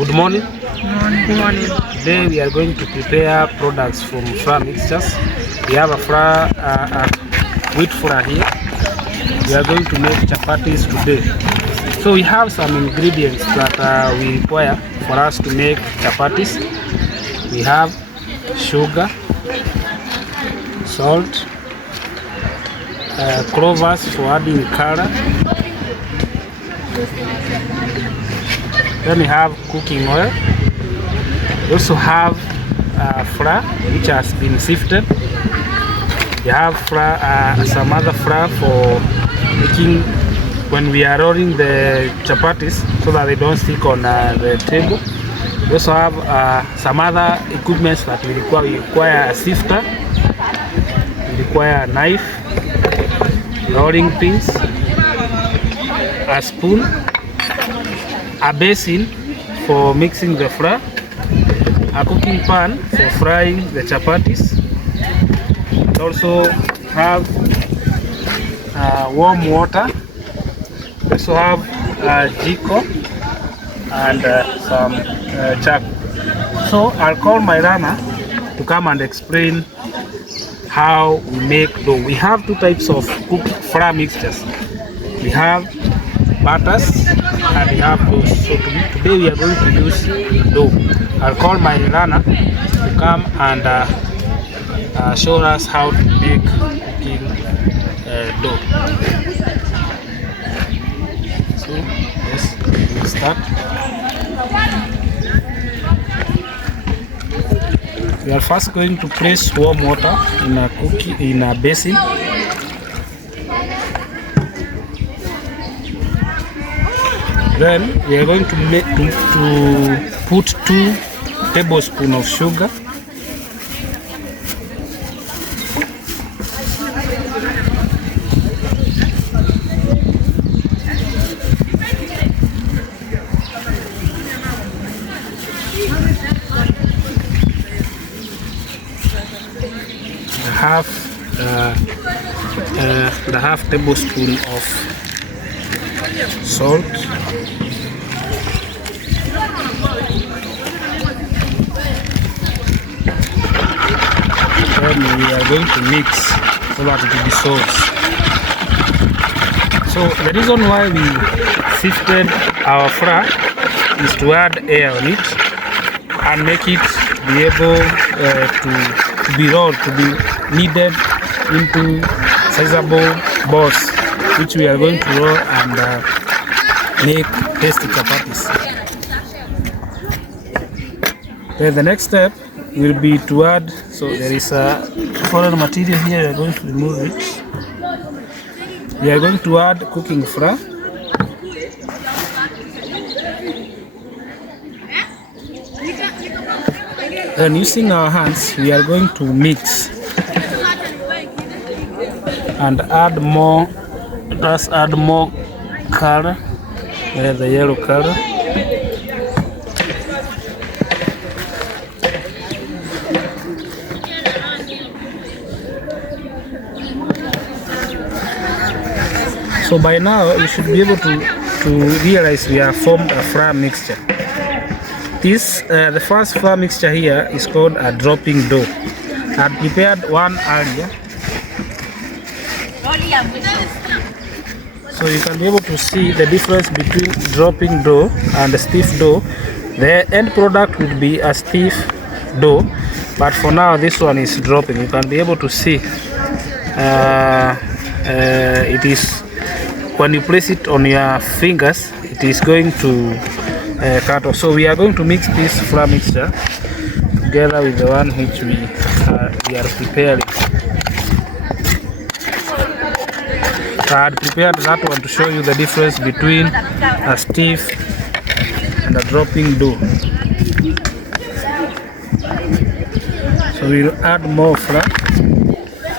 Good morning. Good morning. Today we are going to prepare products from flour mixtures. We have a flour, wheat flour here. We are going to make chapatis today. So we have some ingredients that we require for us to make chapatis. We have sugar, salt, clovers for adding color. Then we have cooking oil. We also have flour which has been sifted. We have flour, some other flour for making when we are rolling the chapatis so that they don't stick on the table. We also have some other equipments that we require. We require a sifter, we require a knife, rolling pins, a spoon, a basin for mixing the flour, a cooking pan for frying the chapatis, and also have warm water. We also have jiko and some charcoal. So I'll call my runner to come and explain how we make dough. We have two types of flour mixtures. We have butters and we have dough. So today we are going to use dough. I'll call my runner to come and show us how to make cooking dough. So let's start. We are first going to place warm water in a basin. Then we are going to put 2 tablespoons of sugar. Half tablespoon of salt. Then we are going to mix so that it dissolves. So the reason why we sifted our flour is to add air on it and make it be able to be rolled, to be kneaded into sizable balls, which we are going to roll and make tasty chapatis. Then the next step will be to add, so there is a foreign material here, we are going to remove it. We are going to add cooking flour. And using our hands, we are going to mix and add more. Let's add more color, the yellow color. So by now you should be able to realize we have formed a flour mixture. This the first flour mixture here is called a dropping dough. I had prepared one earlier, so you can be able to see the difference between dropping dough and a stiff dough. The end product will be a stiff dough, but for now this one is dropping. You can be able to see it is, when you place it on your fingers, it is going to cut off. So we are going to mix this flour mixture together with the one which we are preparing. So I had prepared that one to show you the difference between a stiff and a dropping dough. So we'll add more flour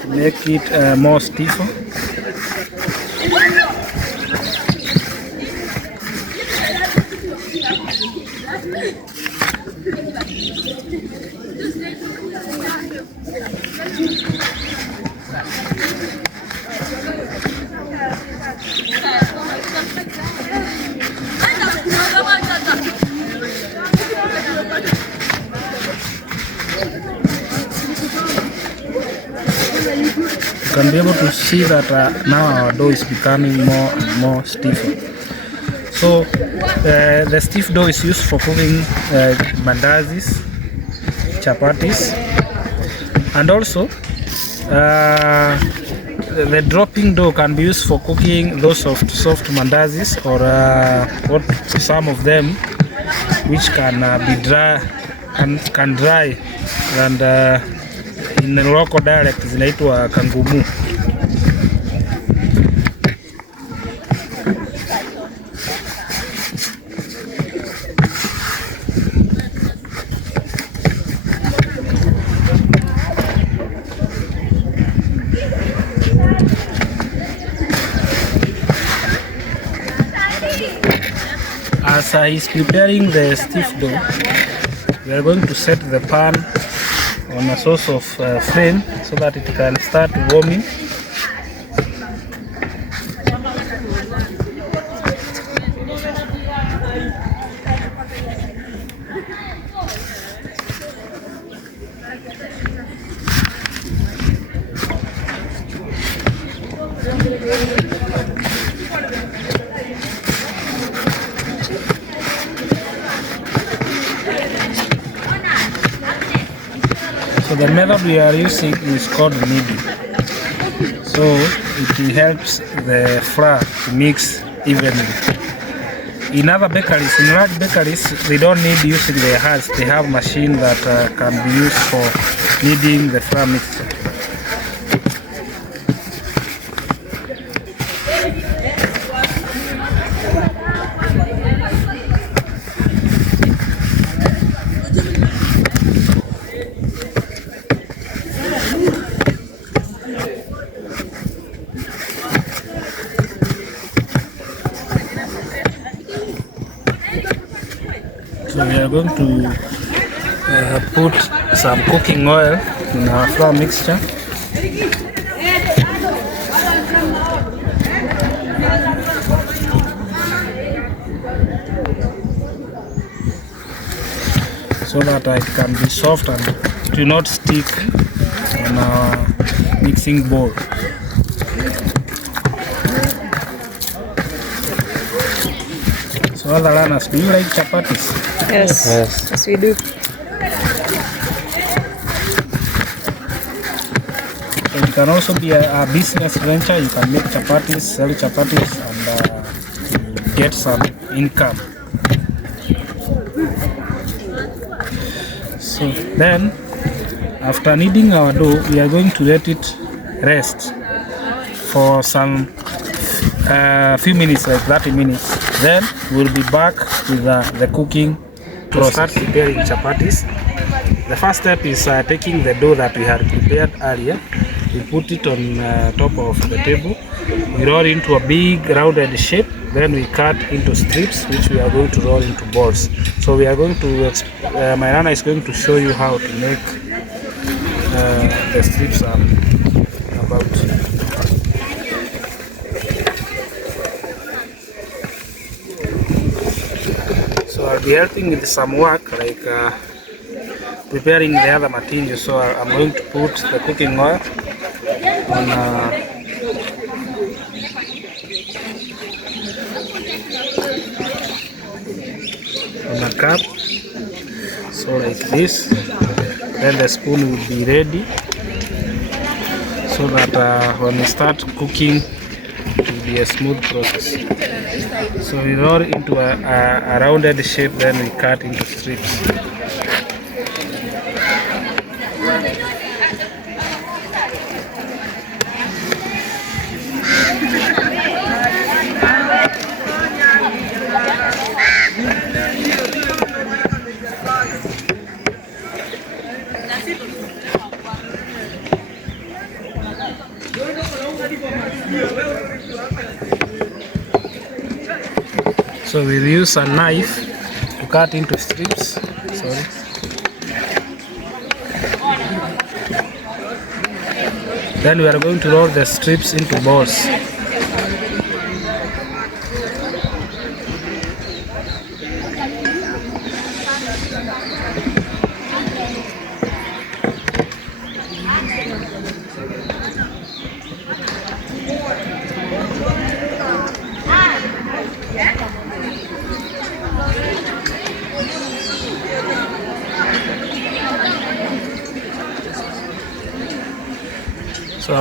to make it more stiffer. can be able to see that now our dough is becoming more and more stiffer. So the stiff dough is used for cooking mandazis, chapatis, and also the dropping dough can be used for cooking those soft mandazis, or what some of them which can be dry and can dry, and in the local dialect zinaitwa kangumu. As he's preparing the stiff dough, we are going to set the pan on a source of flame so that it can start warming. So the method we are using is called kneading. So it helps the flour to mix evenly. In other bakeries, in large bakeries, they don't need using their hands. They have machines that can be used for kneading the flour mixture. So we are going to put some cooking oil in our flour mixture. So that it can be soft and do not stick on our mixing bowl. So other learners, do you like chapatis? Yes, yes we do. So it can also be a business venture. You can make chapatis, sell chapatis, and get some income. So then, after kneading our dough, we are going to let it rest for some few minutes, like 30 minutes. Then we'll be back with the cooking process. Start preparing chapatis. The first step is taking the dough that we had prepared earlier. We put it on top of the table. We roll into a big rounded shape. Then we cut into strips, which we are going to roll into balls. So we are going to, my Nana is going to show you how to make the strips about. So I'll be helping with some work, like preparing the other materials. So I'm going to put the cooking oil on a cup, so like this. Then the spoon will be ready, so that when we start cooking, it will be a smooth process. So we roll into a rounded shape, then we cut into strips. So we'll use a knife to cut into strips. Sorry. Then we are going to roll the strips into balls.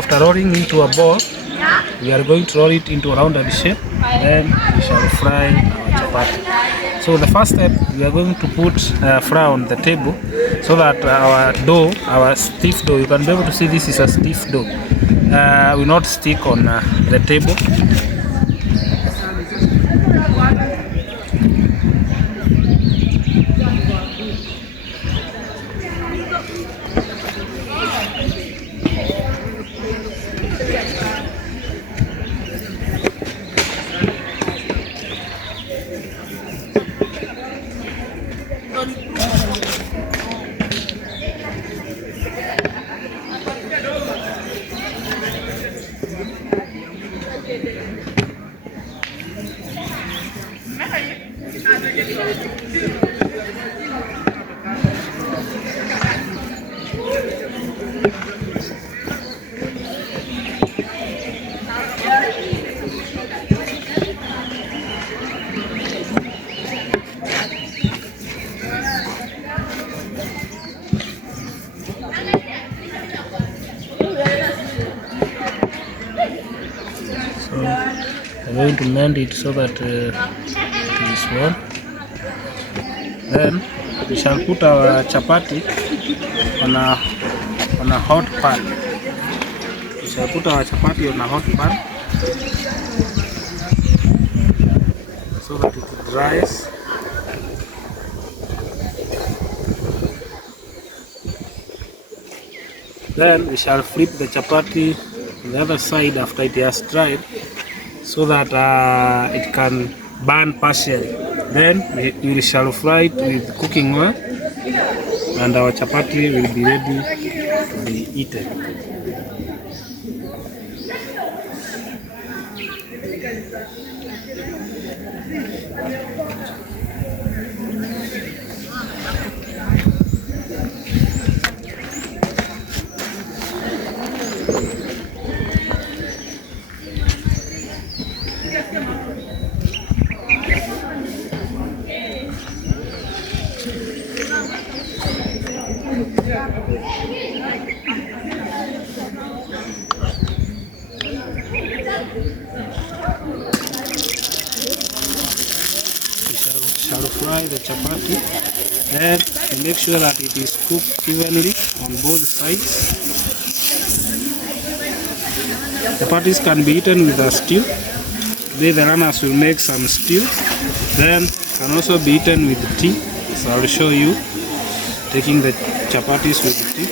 after rolling into a ball, we are going to roll it into a rounded shape. Then we shall fry our chapati. So the first step, we are going to put flour on the table so that our dough, our stiff dough, you can be able to see this is a stiff dough, will not stick on the table. I'm going to mend it so that it is one. Then we shall put our chapati on a hot pan. We shall put our chapati on a hot pan so that it dries. Then we shall flip the chapati on the other side after it has dried, so that it can burn partially. Then we shall fry it with cooking oil, and our chapati will be ready to be eaten. We shall fry the chapati, and to make sure that it is cooked evenly on both sides. Chapatis can be eaten with a stew. Today the runners will make some stew. Then can also be eaten with tea. So I will show you taking the chapatis with the tea.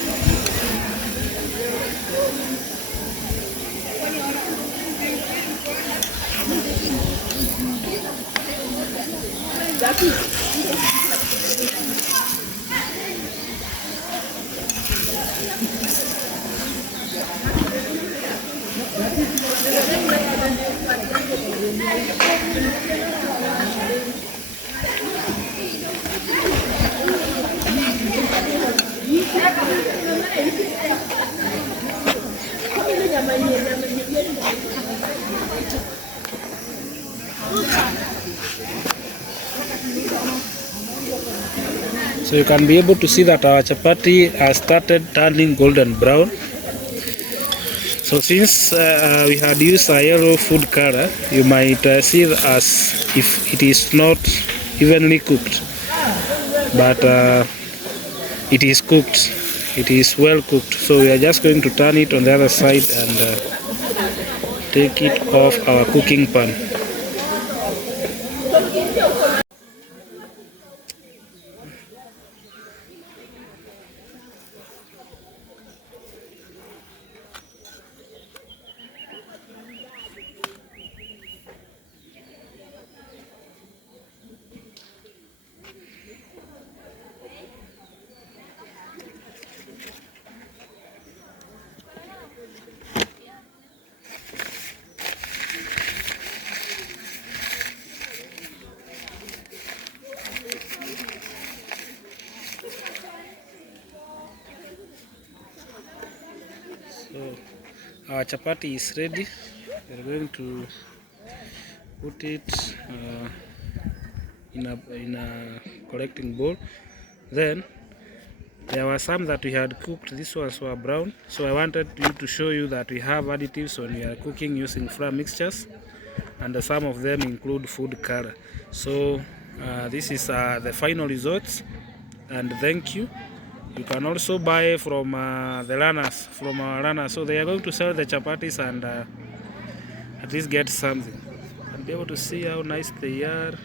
So you can be able to see that our chapati has started turning golden brown. So since we had used a yellow food color, you might see it as if it is not evenly cooked, but it is cooked. It is well cooked. So we are just going to turn it on the other side and take it off our cooking pan. So our chapati is ready. We're going to put it in a collecting bowl. Then There were some that we had cooked, these ones were brown, so I wanted to show you that we have additives when we are cooking using flour mixtures, and some of them include food color. So this is the final results, and thank you. You can also buy from the runners, from our runners, so they are going to sell the chapatis and at least get something and be able to see how nice they are.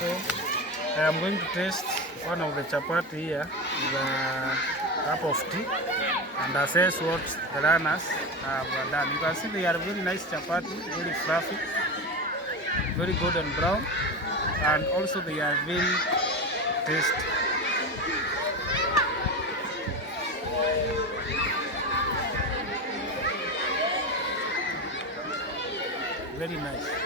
So I am going to taste one of the chapati here with a cup of tea and assess what the runners have done. You can see they are very nice chapati, very fluffy, very golden brown, and also they are very tasty. Very nice.